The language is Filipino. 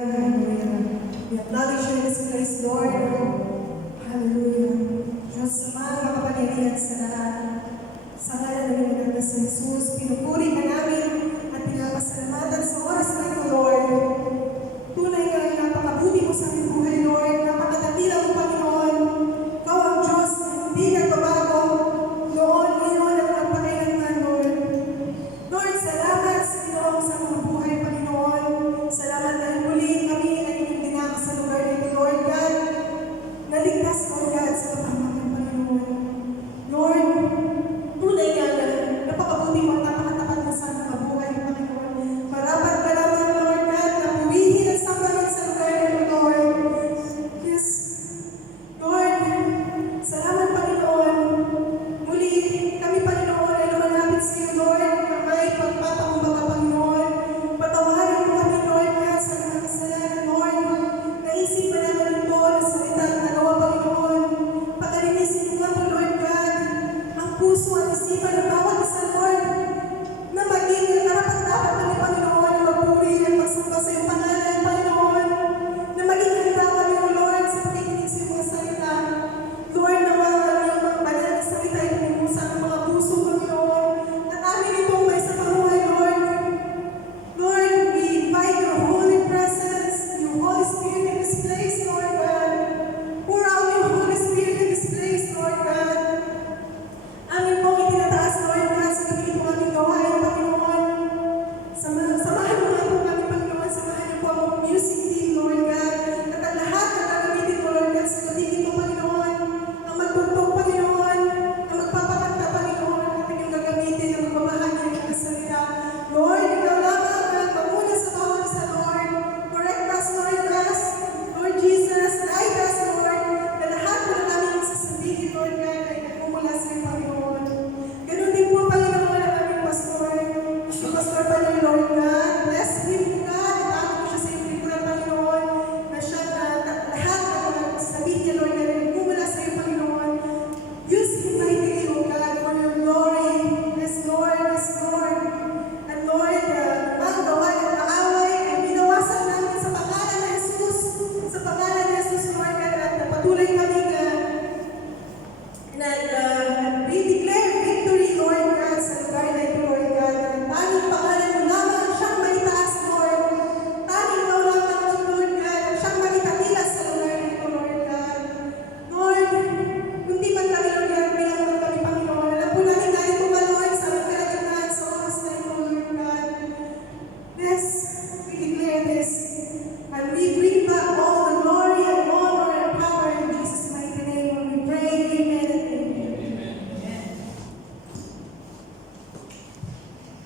We acknowledge you in this place, Lord. Hallelujah. Diyos, sa mga kapangyarihan sa lahat, sa ngalan ng iyong na sa Jesus, pinupuri ka namin at pinapasalamatan sa oras na ito, Lord. Tunay nga ay napakabuti mo sa aming buhay, Lord. Napakatila mo, Panginoon. Ikaw ang Diyos na hindi nagbabago. Noon, ngayon, at magpakailanman, Lord. Lord, salamat sa ginawa mo sa aming buhay, Panginoon. Salamat dahil muli kami ay inyong dinama sa lugar nito, Lord God. Naligtas, Lord God, sa kapamakan, Panginoon. Lord, tunay nga na napakabuti mo at napakatapat mo sa aming kabuhay, Panginoon. Marapat ka lamang, Lord God, na puwihin at sambahin sa lugar nito, Lord. Yes, Lord, salamat, Panginoon. Muli kami, Panginoon, ay lumalapit sa iyo, Lord, na may pagpapakumbaga, Panginoon. Patawarin mo kami, Lord, nga sa mga kasalanan, Lord. Naisip pa naman ito na salita at nagawa, Panginoon. Pakalinisin mo nga po, Lord God, ang puso at isipan ng bawat isa, Lord, na maging karapat-dapat kami, Panginoon, na magpuri at magsamba sa iyong pangalan, Panginoon. Na maging handa kami, O Lord, sa pakikinig sa iyong mga salita. Lord, nawa ang iyong mga banal na salita ay pumusa ng mga puso, Panginoon. At amin itong may sa pamuhay, Lord. Lord, we invite your holy presence, your Holy Spirit in this place, Lord God. Pour out your Holy Spirit in this place, Lord God. Amin pong itinataas, Lord God, sa gabi po aming gawain, Panginoon. Samahan mo nga po kami, Panginoon. Samahan niyo po ang music